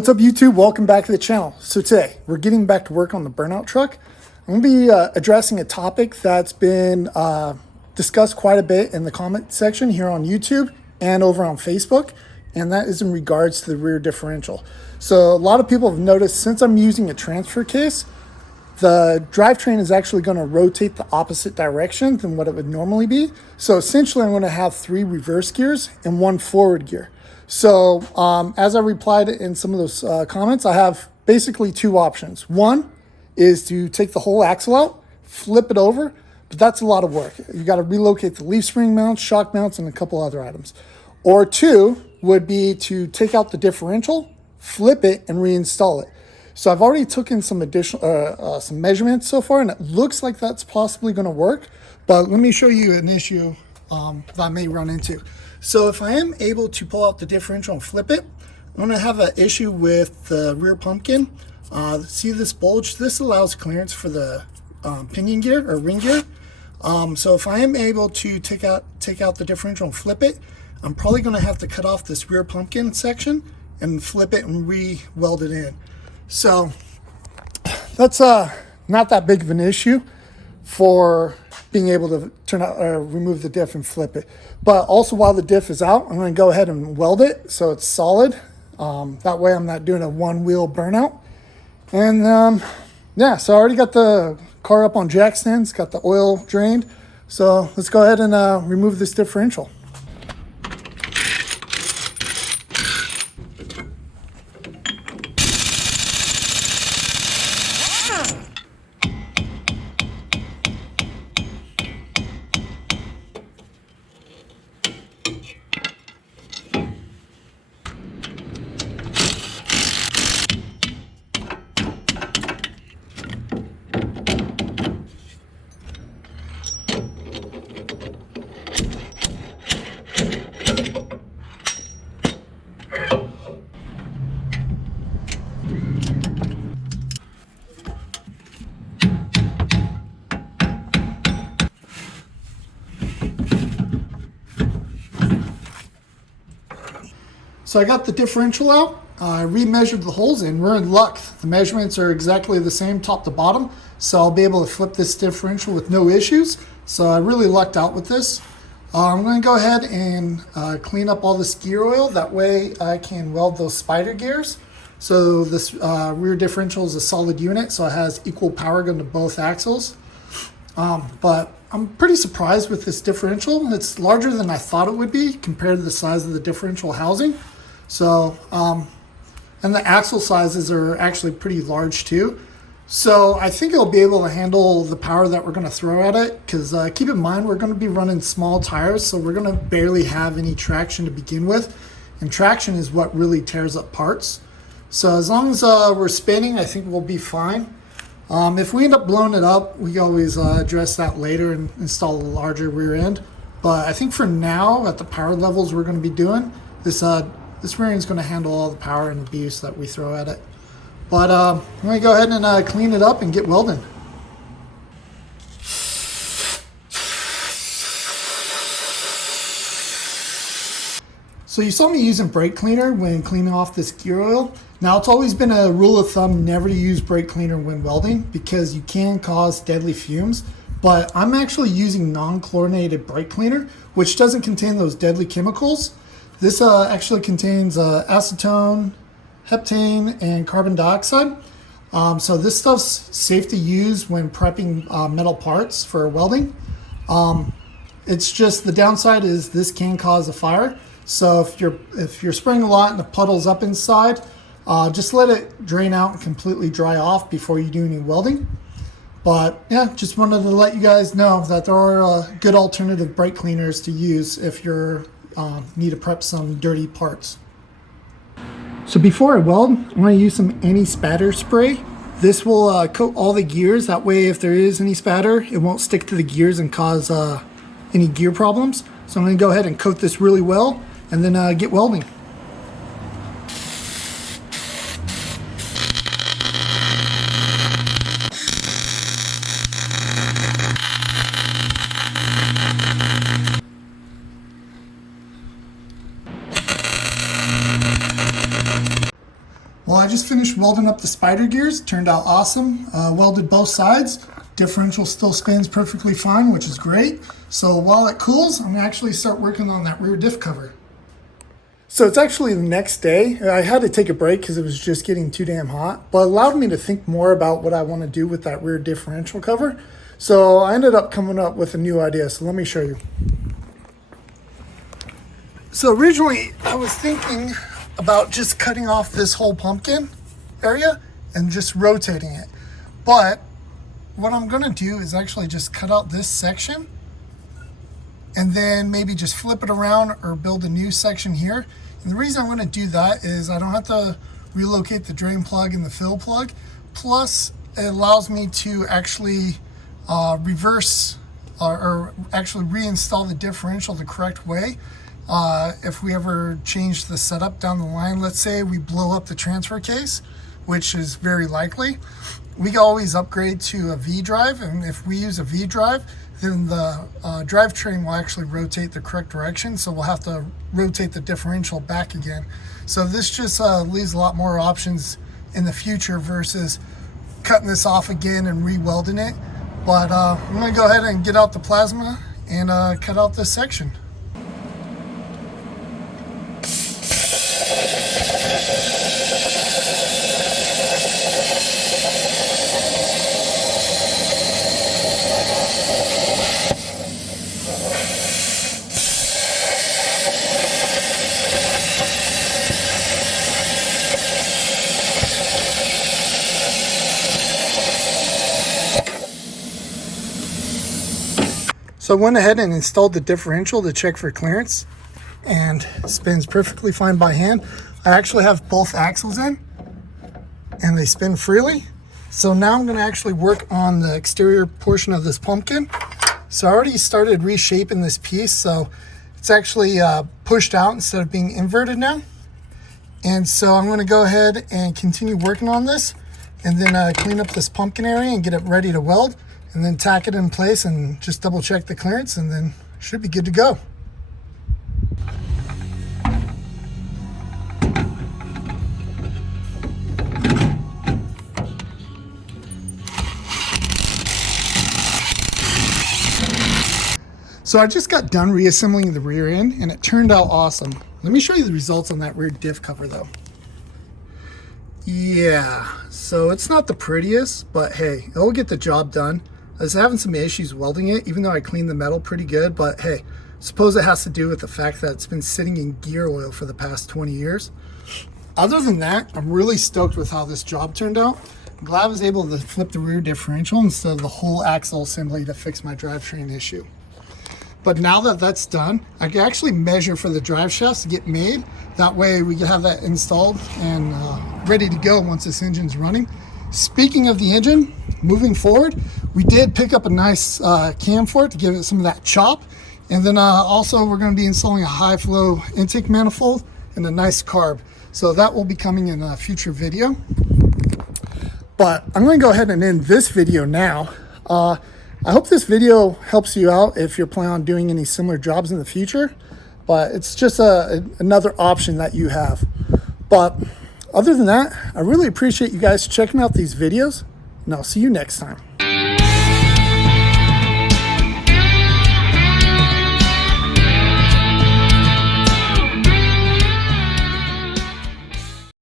What's up YouTube? Welcome back to the channel. So today we're getting back to work on the burnout truck. I'm going to be addressing a topic that's been discussed quite a bit in the comment section here on YouTube and over on Facebook, and that is in regards to the rear differential. So a lot of people have noticed since I'm using a transfer case, the drivetrain is actually going to rotate the opposite direction than what it would normally be. So essentially I'm going to have 3 reverse gears and 1 forward gear. So as I replied in some of those comments, I have basically 2 options. One is to take the whole axle out, flip it over, but that's a lot of work. You got to relocate the leaf spring mounts, shock mounts, and a couple other items. Or 2 would be to take out the differential, flip it, and reinstall it. So I've already taken some additional some measurements so far, and it looks like that's possibly going to work. But let me show you an issue that I may run into. So if I am able to pull out the differential and flip it, I'm going to have an issue with the rear pumpkin. See this bulge? This allows clearance for the pinion gear or ring gear. So if I am able to take out the differential and flip it, I'm probably going to have to cut off this rear pumpkin section and flip it and re-weld it in. So that's not that big of an issue for being able to turn out or remove the diff and flip it. But also while the diff is out, I'm going to go ahead and weld it so it's solid. That way I'm not doing a one-wheel burnout. And yeah, so I already got the car up on jack stands, got the oil drained. So let's go ahead and remove this differential. So I got the differential out, I remeasured the holes, and we're in luck. The measurements are exactly the same top to bottom, so I'll be able to flip this differential with no issues. So I really lucked out with this. I'm going to go ahead and clean up all this gear oil. That way I can weld those spider gears. So this rear differential is a solid unit, so it has equal power going to both axles. But I'm pretty surprised with this differential. It's larger than I thought it would be compared to the size of the differential housing. So, and the axle sizes are actually pretty large too. So I think it'll be able to handle the power that we're going to throw at it, because keep in mind we're going to be running small tires, so we're going to barely have any traction to begin with, and traction is what really tears up parts. So as long as we're spinning, I think we'll be fine. If we end up blowing it up, we can always address that later and install a larger rear end. But I think for now, at the power levels we're going to be doing, this rear end is going to handle all the power and abuse that we throw at it. But I'm going to go ahead and clean it up and get welding. So you saw me using brake cleaner when cleaning off this gear oil. Now it's always been a rule of thumb never to use brake cleaner when welding because you can cause deadly fumes. But I'm actually using non-chlorinated brake cleaner, which doesn't contain those deadly chemicals. This actually contains acetone, heptane, and carbon dioxide. So this stuff's safe to use when prepping metal parts for welding. It's just the downside is this can cause a fire. So if you're spraying a lot and the puddle's up inside, just let it drain out and completely dry off before you do any welding. But yeah, just wanted to let you guys know that there are good alternative brake cleaners to use if you're need to prep some dirty parts. So before I weld, I'm going to use some anti-spatter spray. This will coat all the gears. That way if there is any spatter, it won't stick to the gears and cause any gear problems. So I'm going to go ahead and coat this really well and then get welding. just finished welding up the spider gears. Turned out awesome. Welded both sides. Differential still spins perfectly fine, which is great. So while it cools, I'm gonna actually start working on that rear diff cover. So it's actually the next day. I had to take a break because it was just getting too damn hot, but it allowed me to think more about what I want to do with that rear differential cover. So I ended up coming up with a new idea. So let me show you. So originally I was thinking about just cutting off this whole pumpkin area and just rotating it. But what I'm gonna do is actually just cut out this section and then maybe just flip it around or build a new section here. And the reason I'm gonna do that is I don't have to relocate the drain plug and the fill plug. Plus it allows me to actually reverse or actually reinstall the differential the correct way. If we ever change the setup down the line, let's say we blow up the transfer case, which is very likely, we can always upgrade to a V drive. And if we use a V drive, then the drivetrain will actually rotate the correct direction. So we'll have to rotate the differential back again. So this just leaves a lot more options in the future versus cutting this off again and re-welding it. But I'm gonna go ahead and get out the plasma and cut out this section. So I went ahead and installed the differential to check for clearance, and spins perfectly fine by hand. I actually have both axles in and they spin freely. So now I'm going to actually work on the exterior portion of this pumpkin. So I already started reshaping this piece, so it's actually pushed out instead of being inverted now. And so I'm going to go ahead and continue working on this and then clean up this pumpkin area and get it ready to weld, and then tack it in place and just double check the clearance, and then should be good to go. So I just got done reassembling the rear end and it turned out awesome. Let me show you the results on that rear diff cover though. Yeah, so it's not the prettiest, but hey, it'll get the job done. I was having some issues welding it, even though I cleaned the metal pretty good, but hey, suppose it has to do with the fact that it's been sitting in gear oil for the past 20 years. Other than that, I'm really stoked with how this job turned out. I'm glad I was able to flip the rear differential instead of the whole axle assembly to fix my drivetrain issue. But now that that's done, I can actually measure for the drive shafts to get made. That way we can have that installed and ready to go once this engine's running. Speaking of the engine, moving forward, we did pick up a nice cam for it to give it some of that chop. And then also we're going to be installing a high flow intake manifold and a nice carb. So that will be coming in a future video. But I'm going to go ahead and end this video now. I hope this video helps you out if you're planning on doing any similar jobs in the future, but it's just another option that you have. But other than that, I really appreciate you guys checking out these videos, and I'll see you next time.